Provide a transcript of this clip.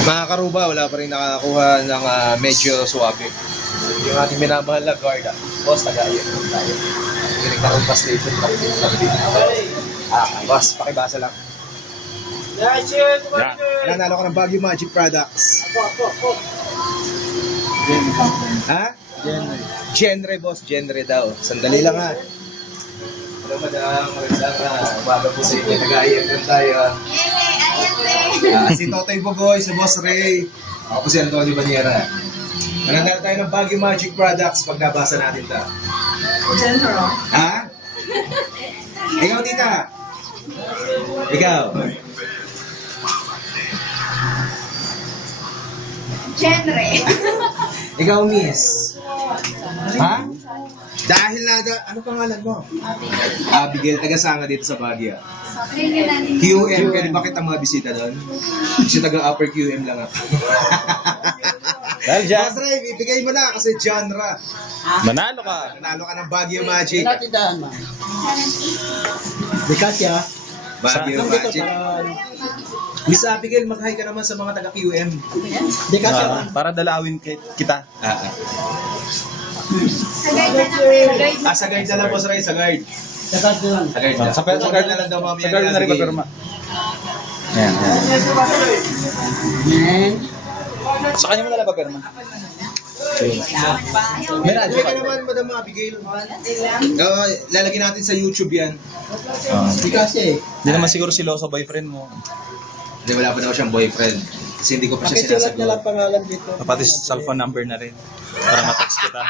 Mga karuba, wala pa rin nakakakuha ng medyo suwabe. Yung ating minamahal na guard, boss, taga-ayon tayo. Kinig na rumpa station pa rin sa boss, pakibasa lang. Nanalo ko ng Baguio Magic Products. Ha? Genre, boss. Genre daw. Sandali lang ha. Hello, madam. Magandang umaga po sa inyo. Nag-aayag lang tayo. Si Totoy Bogoy, si Boss Ray. Ako po si Antonio Baniera. Nanalo tayo ng Baguio Magic Products pag nabasa natin ito. General. Ha? Ikaw, tita. Ikaw. Genre. Ikaw, miss. Ha? Dahil ano pangalan mo? Abigail, taga-sanga dito sa Baguio. QM, pwede ba kitang mabisita doon? Kasi taga-upper QM lang ako. Dahil dyan. Boss Ray, bibigay mo na kasi genre. Manalo ka. Nanalo ka ng Baguio Magic. Tindahan, ma'am. Bikas ya. Baguio Magic. Miss Abigail, mag-hi ka naman sa mga taga-QM. Bikas ya, ma'am. Para dalawin kita. Sa guard na lang, Boss Ray, sa guard. Sagad lang. Sa guard na. Sa guard na lang daw mamaya. Sa guard na rin papirma. Ayan. Men. Sa kanya mo na lang papirma. Bigay ka naman, Madam Abigail. Lalagyan natin sa YouTube yan. Bikas eh. Hindi naman siguro si Lo sa boyfriend mo. Hindi, wala pa daw siyang boyfriend. Kasi hindi ko pa siya Pakisulat na sinasagot. lang pangalan dito. Pati cellphone number na rin. Para ma-text kita.